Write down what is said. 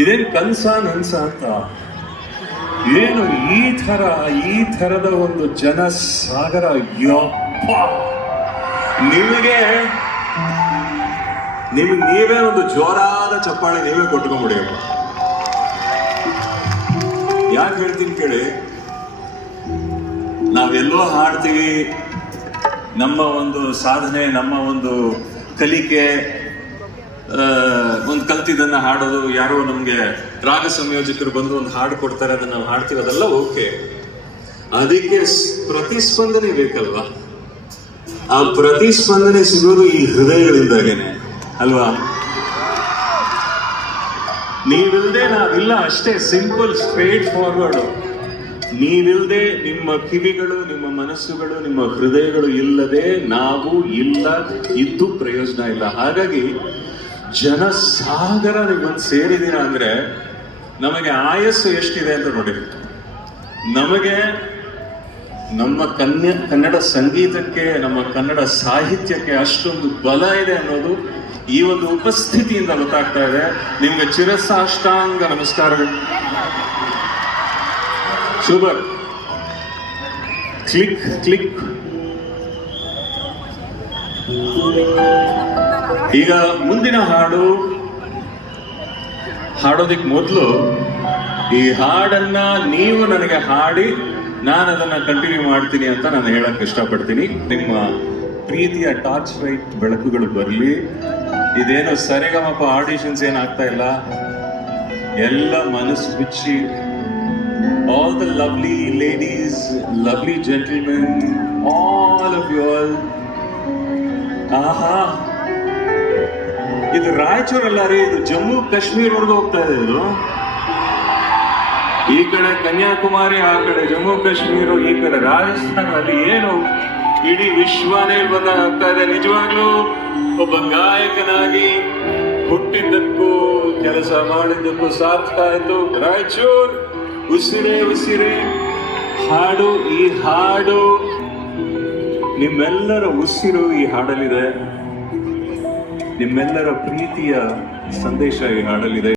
ಇದೇನ್ ಕನ್ಸ ನನ್ಸ ಅಂತ ಏನು ಈ ಥರದ ಒಂದು ಜನಸಾಗರ. ಯಪ್ಪ, ನಿಮಗೆ ನೀವೇ ಒಂದು ಜೋರಾದ ಚಪ್ಪಾಳೆ ನೀವೇ ಕೊಟ್ಕೊಂಡ್ಬಿಡಿ. ಯಾಕೆ ಹೇಳ್ತೀನಿ ಕೇಳಿ, ನಾವೆಲ್ಲೋ ಹಾಡ್ತೀವಿ, ನಮ್ಮ ಒಂದು ಸಾಧನೆ, ನಮ್ಮ ಒಂದು ಕಲಿಕೆ, ಒಂದು ಕಲ್ತಿದ್ದನ್ನ ಹಾಡೋದು, ಯಾರೋ ನಮ್ಗೆ ರಾಗ ಸಂಯೋಜಕರು ಬಂದು ಒಂದು ಹಾಡು ಕೊಡ್ತಾರೆ, ಅದನ್ನ ನಾವು ಹಾಡ್ತೀವಿ, ಅದೆಲ್ಲ ಓಕೆ. ಅದಕ್ಕೆ ಪ್ರತಿಸ್ಪಂದನೆ ಬೇಕಲ್ವಾ? ಆ ಪ್ರತಿಸ್ಪಂದನೆ ಸಿಗೋದು ಈ ಹೃದಯಗಳಿಂದಾಗೇನೆ ಅಲ್ವಾ? ನೀವಿಲ್ದೆ ನಾವಿಲ್ಲ, ಅಷ್ಟೇ. Simple, straight forward. ನೀವಿಲ್ದೆ, ನಿಮ್ಮ ಕಿವಿಗಳು, ನಿಮ್ಮ ಮನಸ್ಸುಗಳು, ನಿಮ್ಮ ಹೃದಯಗಳು ಇಲ್ಲದೆ ನಾವು ಇಲ್ಲ, ಇದ್ದು ಪ್ರಯೋಜನ ಇಲ್ಲ. ಹಾಗಾಗಿ ಜನಸಾಗರ ನಿಮ್ಮನ್ನು ಸೇರಿದೀರ ಅಂದ್ರೆ ನಮಗೆ ಆಯಸ್ಸು ಎಷ್ಟಿದೆ ಅಂತ ನೋಡಿ. ನಮಗೆ ನಮ್ಮ ಕನ್ನಡ ಸಂಗೀತಕ್ಕೆ, ನಮ್ಮ ಕನ್ನಡ ಸಾಹಿತ್ಯಕ್ಕೆ ಅಷ್ಟೊಂದು ಬಲ ಇದೆ ಅನ್ನೋದು ಈ ಒಂದು ಉಪಸ್ಥಿತಿಯಿಂದ ಗೊತ್ತಾಗ್ತಾ ಇದೆ. ನಿಮ್ಗೆ ಚಿರಸಾಷ್ಟಾಂಗ ನಮಸ್ಕಾರಗಳು. ಸೂಪರ್. Click click. ಈಗ ಮುಂದಿನ ಹಾಡು ಹಾಡೋದಿಕ್ ಮೊದಲು ಈ ಹಾಡನ್ನ ನೀವು ನನಗೆ ಹಾಡಿ ನಾನು ಅದನ್ನ ಕಂಟಿನ್ಯೂ ಮಾಡ್ತೀನಿ ಅಂತ ನಾನು ಹೇಳಕ್ ಇಷ್ಟಪಡ್ತೀನಿ. ನಿಮ್ಮ ಪ್ರೀತಿಯ ಟಾರ್ಚ್ ಲೈಟ್ ಬೆಳಕುಗಳು ಬರಲಿ. ಇದೇನು ಸರಿಗಮಪ ಆಡಿಷನ್ಸ್ ಏನಾಗ್ತಾ ಇಲ್ಲ, ಎಲ್ಲ ಮನಸ್ಸು ಬಿಚ್ಚಿ, all the lovely ladies, lovely gentlemen, all of you all. ಆಹಾ, ಇದು ರಾಯಚೂರಲ್ಲ ರೀ, ಇದು ಜಮ್ಮು ಕಾಶ್ಮೀರ್ವರೆಗೂ ಹೋಗ್ತಾ ಇದೆ. ಇದು ಈ ಕಡೆ ಕನ್ಯಾಕುಮಾರಿ, ಆ ಕಡೆ ಜಮ್ಮು ಕಾಶ್ಮೀರ, ಈ ಕಡೆ ರಾಜಸ್ಥಾನ, ಅಲ್ಲಿ ಏನು ಇಡೀ ವಿಶ್ವನೇ ಗೊತ್ತಾಗ್ತಾ ಇದೆ. ನಿಜವಾಗ್ಲೂ ಒಬ್ಬ ಗಾಯಕನಾಗಿ ಹುಟ್ಟಿದ್ದಕ್ಕೂ ಕೆಲಸ ಮಾಡಿದ್ದಕ್ಕೂ ಸಾರ್ಥಕ ಆಯ್ತು. ರಾಯಚೂರ್ ಉಸಿರೇ ಉಸಿರೇ ಹಾಡು. ಈ ಹಾಡು ನಿಮ್ಮೆಲ್ಲರ ಉಸಿರು ಈ ಹಾಡಲ್ಲಿದೆ. ನಿಮ್ಮೆಲ್ಲರ ಪ್ರೀತಿಯ ಸಂದೇಶ ಈ ಹಾಡಲ್ಲಿದೆ.